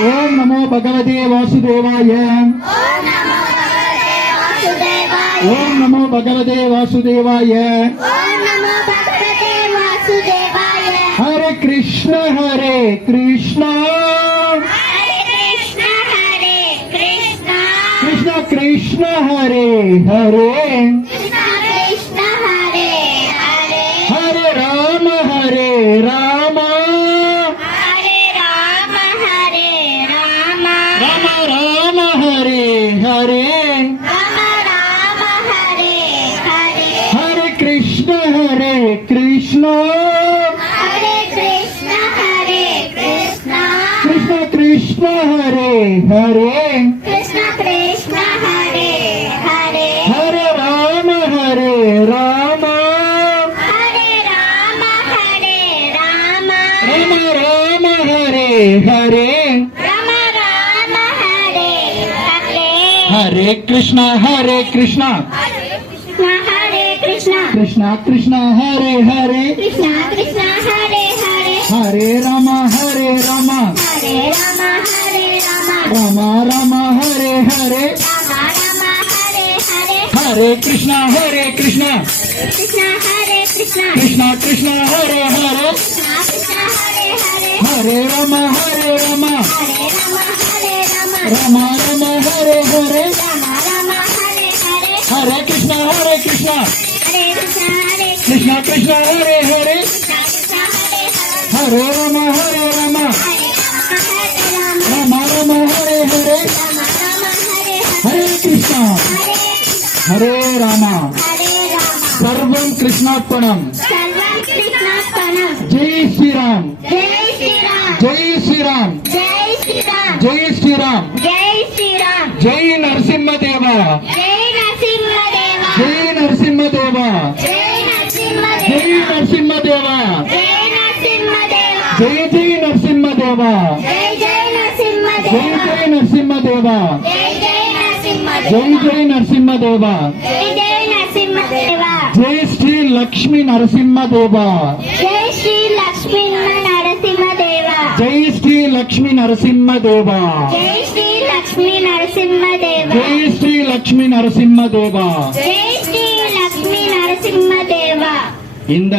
ఓం నమో భగవతే వాసుదేవాయ. ఓం నమో భగవతే వాసుదేవాయ. హరే కృష్ణ కృష్ణ కృష్ణ హరే హరే హరే రామ రామ రామ రామ హరే హరే హరే కృష్ణ కృష్ణ కృష్ణ కృష్ణ హరే హరే హరే రామ రామ రామ రామ హరే హరే హరే కృష్ణ కృష్ణ కృష్ణ కృష్ణ హరే హరే హరే రామ రామ రామ రామ హరే హరే హరే కృష్ణ కృష్ణ కృష్ణ కృష్ణ హరే హరే హరే రామ రామ రామ రామ హరే హరే హరే కృష్ణ కృష్ణ కృష్ణ కృష్ణ హరే హరే హరే రామ రామ రామ రామ హరే హరే హరే కృష్ణ హరే రామ. సర్వం కృష్ణార్పణం. జై శ్రీరామ్ జై శ్రీరామ్ జై శ్రీరామ్ జై నరసింహదేవ జై నరసింహదేవ జై నరసింహదేవ జై జై నరసింహదేవ జై జై నరసింహదేవ జై జై నరసింహదేవ జై శ్రీ లక్ష్మీ నరసింహదేవ జై శ్రీ లక్ష్మీ నరసింహదేవ జై శ్రీ లక్ష్మీ నరసింహదేవ జై శ్రీ లక్ష్మీ నరసింహదేవ జై శ్రీ లక్ష్మీ నరసింహదేవ. జై శ్రీ లక్ష్మీ నరసింహదేవ. இந்த